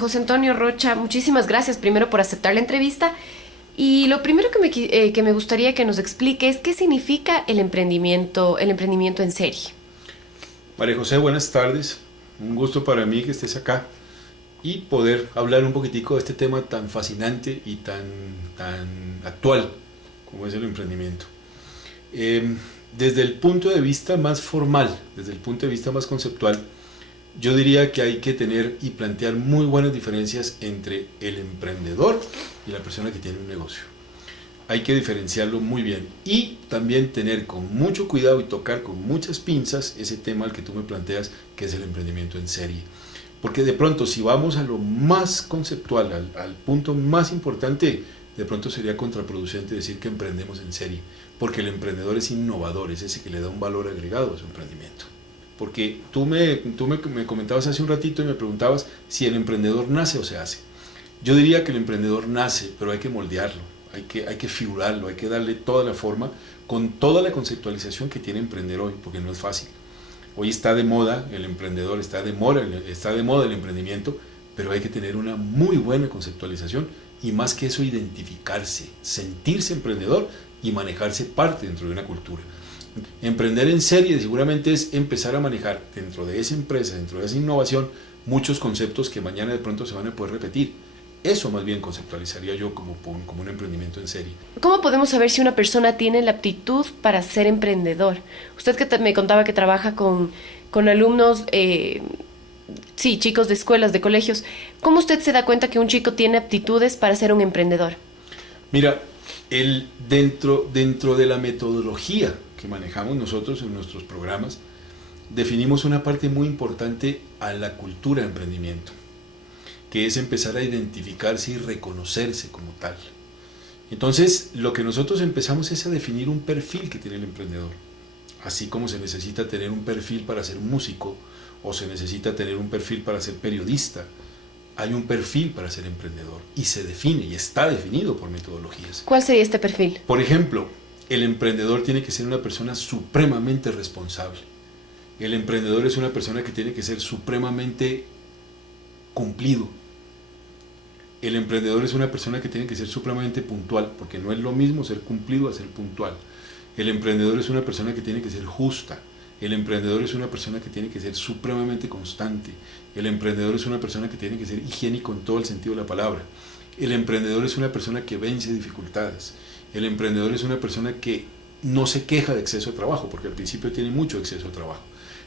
José Antonio Rocha, muchísimas gracias primero por aceptar la entrevista. Y lo primero que me gustaría que nos explique es qué significa el emprendimiento en serie. María José, buenas tardes. Un gusto para mí que estés acá y poder hablar un poquitico de este tema tan fascinante y tan actual como es el emprendimiento. Desde el punto de vista más formal, desde el punto de vista más conceptual, yo diría que hay que tener y plantear muy buenas diferencias entre el emprendedor y la persona que tiene un negocio. Hay que diferenciarlo muy bien y también tener con mucho cuidado y tocar con muchas pinzas ese tema al que tú me planteas, que es el emprendimiento en serie. Porque de pronto, si vamos a lo más conceptual, al punto más importante, de pronto sería contraproducente decir que emprendemos en serie, porque el emprendedor es innovador, es ese que le da un valor agregado a su emprendimiento. Porque tú me comentabas hace un ratito y me preguntabas si el emprendedor nace o se hace. Yo diría que el emprendedor nace, pero hay que moldearlo, hay que figurarlo, hay que darle toda la forma, con toda la conceptualización que tiene emprender hoy, porque no es fácil. Hoy está de moda el emprendedor, está de moda el emprendimiento, pero hay que tener una muy buena conceptualización y más que eso identificarse, sentirse emprendedor y manejarse parte dentro de una cultura. Emprender en serie seguramente es empezar a manejar dentro de esa empresa, dentro de esa innovación, muchos conceptos que mañana de pronto se van a poder repetir. Eso más bien conceptualizaría yo como un emprendimiento en serie. ¿Cómo podemos saber si una persona tiene la aptitud para ser emprendedor? Usted que me contaba que trabaja con alumnos, sí, chicos de escuelas, de colegios. ¿Cómo usted se da cuenta que un chico tiene aptitudes para ser un emprendedor? Mira, dentro de la metodología que manejamos nosotros en nuestros programas, definimos una parte muy importante a la cultura de emprendimiento, que es empezar a identificarse y reconocerse como tal. Entonces, lo que nosotros empezamos es a definir un perfil que tiene el emprendedor. Así como se necesita tener un perfil para ser músico, o se necesita tener un perfil para ser periodista, hay un perfil para ser emprendedor y se define y está definido por metodologías. ¿Cuál sería este perfil? Por ejemplo, el emprendedor tiene que ser una persona supremamente responsable. El emprendedor es una persona que tiene que ser supremamente cumplido. El emprendedor es una persona que tiene que ser supremamente puntual, porque no es lo mismo ser cumplido a ser puntual. El emprendedor es una persona que tiene que ser justa. El emprendedor es una persona que tiene que ser supremamente constante. El emprendedor es una persona que tiene que ser higiénico en todo el sentido de la palabra. El emprendedor es una persona que vence dificultades. El emprendedor es una persona que no se queja de exceso de trabajo, porque al principio tiene mucho exceso de trabajo.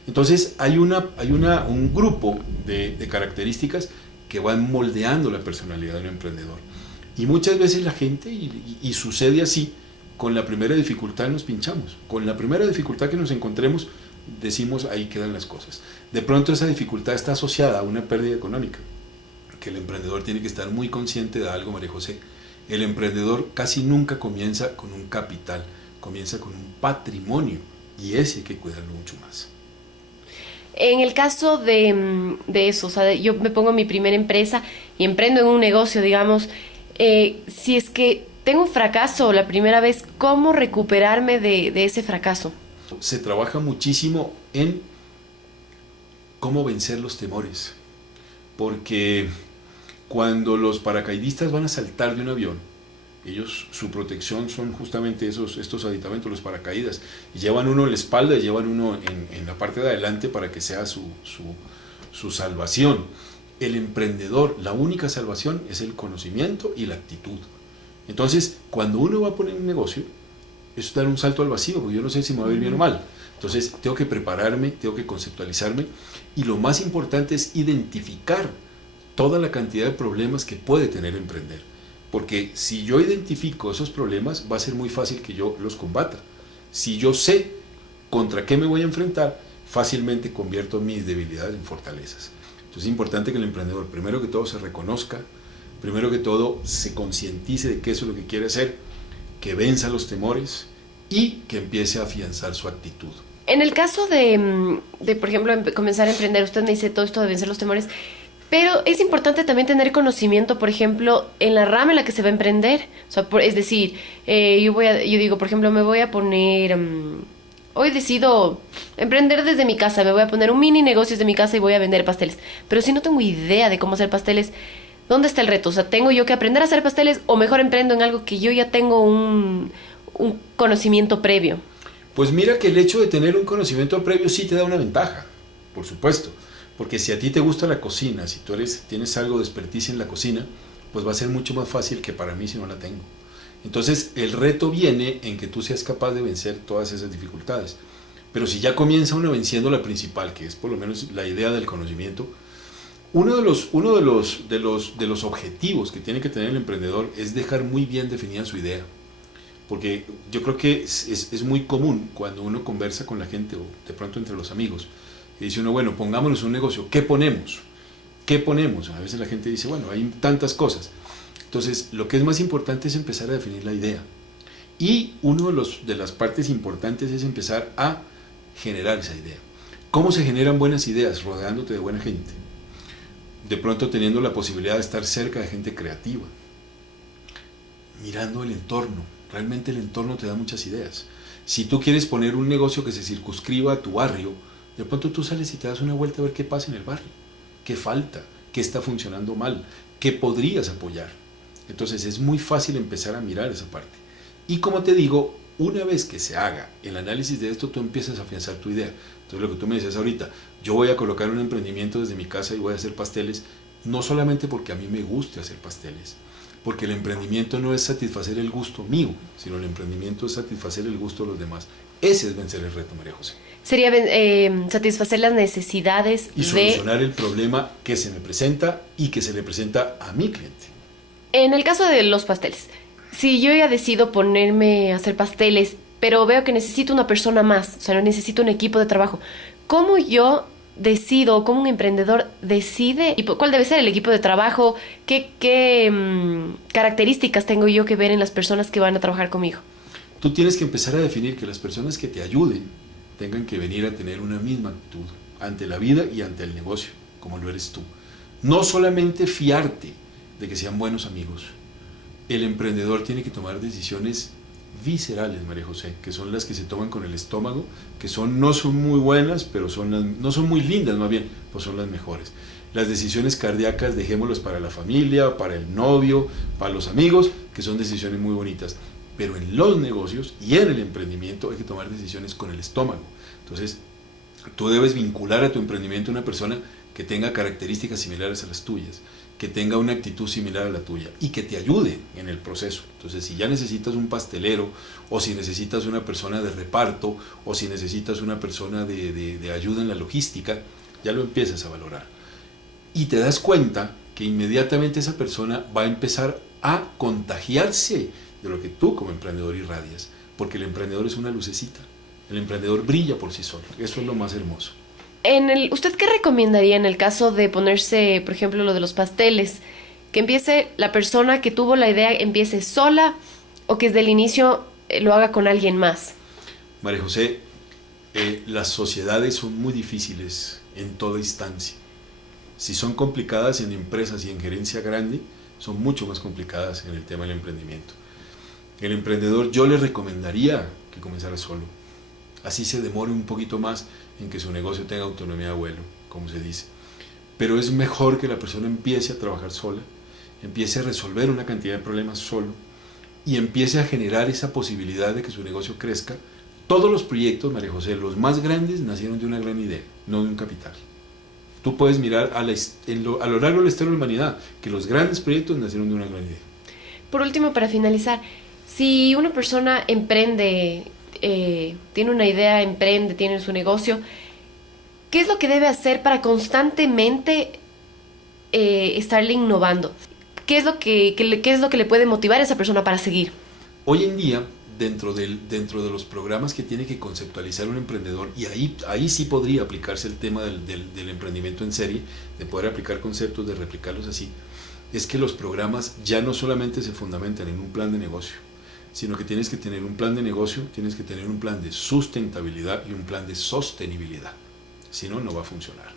Entonces hay un grupo de características que van moldeando la personalidad de un emprendedor. Y muchas veces la gente, y sucede así, con la primera dificultad nos pinchamos. Con la primera dificultad que nos encontremos, decimos ahí quedan las cosas. De pronto esa dificultad está asociada a una pérdida económica, que el emprendedor tiene que estar muy consciente de algo, María José. El emprendedor casi nunca comienza con un capital, comienza con un patrimonio y ese hay que cuidarlo mucho más. En el caso de eso, o sea, yo me pongo en mi primera empresa y emprendo en un negocio, digamos, si es que tengo un fracaso la primera vez, ¿cómo recuperarme de ese fracaso? Se trabaja muchísimo en cómo vencer los temores, porque cuando los paracaidistas van a saltar de un avión, su protección son justamente estos aditamentos, los paracaídas, y llevan uno en la espalda y llevan uno en la parte de adelante para que sea su salvación. El emprendedor, la única salvación es el conocimiento y la actitud. Entonces, cuando uno va a poner un negocio, es dar un salto al vacío, porque yo no sé si me va a ir bien o mal. Entonces, tengo que prepararme, tengo que conceptualizarme, y lo más importante es identificar toda la cantidad de problemas que puede tener emprender. Porque si yo identifico esos problemas, va a ser muy fácil que yo los combata. Si yo sé contra qué me voy a enfrentar, fácilmente convierto mis debilidades en fortalezas. Entonces es importante que el emprendedor, primero que todo, se reconozca, primero que todo, se concientice de que eso es lo que quiere hacer, que venza los temores y que empiece a afianzar su actitud. En el caso por ejemplo, comenzar a emprender, usted me dice todo esto de vencer los temores, pero es importante también tener conocimiento, por ejemplo, en la rama en la que se va a emprender. O sea, es decir, yo digo, por ejemplo, me voy a poner hoy decido emprender desde mi casa, me voy a poner un mini negocio desde mi casa y voy a vender pasteles. Pero si no tengo idea de cómo hacer pasteles, ¿dónde está el reto? O sea, ¿tengo yo que aprender a hacer pasteles o mejor emprendo en algo que yo ya tengo un conocimiento previo? Pues mira que el hecho de tener un conocimiento previo sí te da una ventaja, por supuesto. Porque si a ti te gusta la cocina, si tienes algo de experticia en la cocina, pues va a ser mucho más fácil que para mí si no la tengo. Entonces el reto viene en que tú seas capaz de vencer todas esas dificultades. Pero si ya comienza uno venciendo la principal, que es por lo menos la idea del conocimiento, uno de los objetivos que tiene que tener el emprendedor es dejar muy bien definida su idea. Porque yo creo que es muy común cuando uno conversa con la gente o de pronto entre los amigos y dice uno, bueno, pongámonos un negocio, ¿qué ponemos? ¿Qué ponemos? A veces la gente dice, bueno, hay tantas cosas. Entonces, lo que es más importante es empezar a definir la idea. Y uno de las partes importantes es empezar a generar esa idea. ¿Cómo se generan buenas ideas? Rodeándote de buena gente. De pronto teniendo la posibilidad de estar cerca de gente creativa. Mirando el entorno. Realmente el entorno te da muchas ideas. Si tú quieres poner un negocio que se circunscriba a tu barrio, de pronto tú sales y te das una vuelta a ver qué pasa en el barrio. ¿Qué falta? ¿Qué está funcionando mal? ¿Qué podrías apoyar? Entonces es muy fácil empezar a mirar esa parte. Y como te digo, una vez que se haga el análisis de esto, tú empiezas a afianzar tu idea. Entonces lo que tú me decías ahorita, yo voy a colocar un emprendimiento desde mi casa y voy a hacer pasteles, no solamente porque a mí me guste hacer pasteles, porque el emprendimiento no es satisfacer el gusto mío, sino el emprendimiento es satisfacer el gusto de los demás. Ese es vencer el reto, María José. Sería satisfacer las necesidades y solucionar el problema que se me presenta y que se le presenta a mi cliente. En el caso de los pasteles, si yo ya decido ponerme a hacer pasteles, pero veo que necesito una persona más, o sea, no necesito un equipo de trabajo, ¿cómo yo decido, cómo un emprendedor decide cuál debe ser el equipo de trabajo? ¿Qué características tengo yo que ver en las personas que van a trabajar conmigo? Tú tienes que empezar a definir que las personas que te ayuden tengan que venir a tener una misma actitud ante la vida y ante el negocio, como lo eres tú. No solamente fiarte de que sean buenos amigos. El emprendedor tiene que tomar decisiones viscerales, María José, que son las que se toman con el estómago, que no son muy buenas, pero no son muy lindas más bien, pues son las mejores. Las decisiones cardíacas dejémoslas para la familia, para el novio, para los amigos, que son decisiones muy bonitas. Pero en los negocios y en el emprendimiento hay que tomar decisiones con el estómago. Entonces, tú debes vincular a tu emprendimiento a una persona que tenga características similares a las tuyas, que tenga una actitud similar a la tuya y que te ayude en el proceso. Entonces, si ya necesitas un pastelero, o si necesitas una persona de reparto, o si necesitas una persona de ayuda en la logística, ya lo empiezas a valorar. Y te das cuenta que inmediatamente esa persona va a empezar a contagiarse de lo que tú como emprendedor irradias, porque el emprendedor es una lucecita, el emprendedor brilla por sí solo, eso es lo más hermoso. ¿Usted qué recomendaría en el caso de ponerse, por ejemplo, lo de los pasteles? Que empiece la persona que tuvo la idea, empiece sola, o que desde el inicio lo haga con alguien más. María José, las sociedades son muy difíciles en toda instancia. Si son complicadas en empresas y en gerencia grande, son mucho más complicadas en el tema del emprendimiento. El emprendedor, yo le recomendaría que comenzara solo. Así se demore un poquito más en que su negocio tenga autonomía de vuelo, como se dice. Pero es mejor que la persona empiece a trabajar sola, empiece a resolver una cantidad de problemas solo y empiece a generar esa posibilidad de que su negocio crezca. Todos los proyectos, María José, los más grandes, nacieron de una gran idea, no de un capital. Tú puedes mirar a lo largo de la historia de la humanidad que los grandes proyectos nacieron de una gran idea. Por último, para finalizar, si una persona emprende, tiene una idea, tiene su negocio, ¿qué es lo que debe hacer para constantemente estarle innovando? ¿Qué es lo que le puede motivar a esa persona para seguir? Hoy en día, dentro de los programas que tiene que conceptualizar un emprendedor, y ahí sí podría aplicarse el tema del emprendimiento en serie, de poder aplicar conceptos, de replicarlos así, es que los programas ya no solamente se fundamentan en un plan de negocio, sino que tienes que tener un plan de negocio, tienes que tener un plan de sustentabilidad y un plan de sostenibilidad. Si no, no va a funcionar.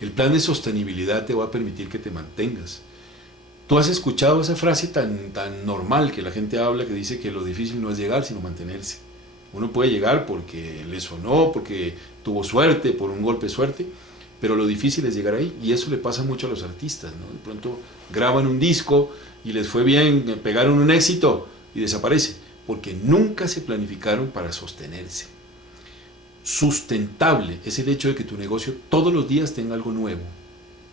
El plan de sostenibilidad te va a permitir que te mantengas. Tú has escuchado esa frase tan normal que la gente habla, que dice que lo difícil no es llegar, sino mantenerse. Uno puede llegar porque le sonó, porque tuvo suerte, por un golpe de suerte, pero lo difícil es llegar ahí, y eso le pasa mucho a los artistas, ¿no? De pronto graban un disco y les fue bien, pegaron un éxito y desaparece, porque nunca se planificaron para sostenerse. Sustentable es el hecho de que tu negocio todos los días tenga algo nuevo,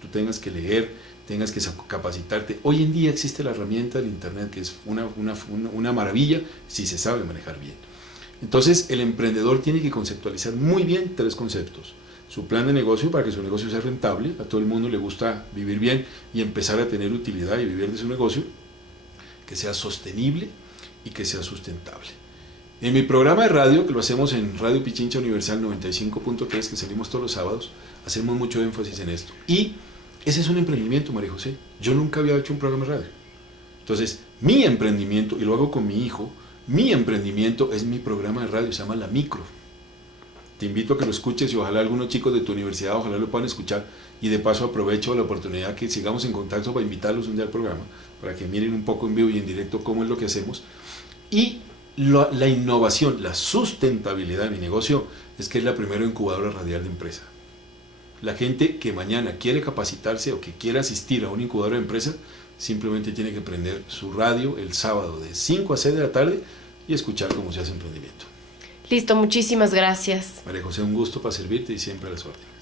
tú tengas que leer, tengas que capacitarte. Hoy en día existe la herramienta del internet, que es una maravilla si se sabe manejar bien. Entonces el emprendedor tiene que conceptualizar muy bien 3 conceptos: su plan de negocio para que su negocio sea rentable, a todo el mundo le gusta vivir bien y empezar a tener utilidad y vivir de su negocio, que sea sostenible y que sea sustentable. En mi programa de radio, que lo hacemos en Radio Pichincha Universal 95.3, que salimos todos los sábados, hacemos mucho énfasis en esto. Y ese es un emprendimiento, María José. Yo nunca había hecho un programa de radio. Entonces, mi emprendimiento, y lo hago con mi hijo, mi emprendimiento es mi programa de radio, se llama La Micro. Te invito a que lo escuches y ojalá algunos chicos de tu universidad, ojalá lo puedan escuchar, y de paso aprovecho la oportunidad que sigamos en contacto para invitarlos un día al programa, para que miren un poco en vivo y en directo cómo es lo que hacemos. Y la innovación, la sustentabilidad de mi negocio es que es la primera incubadora radial de empresa. La gente que mañana quiere capacitarse o que quiera asistir a una incubadora de empresa, simplemente tiene que prender su radio el sábado de 5 a 6 de la tarde y escuchar cómo se hace emprendimiento. Listo, muchísimas gracias. María José, un gusto para servirte y siempre a las órdenes.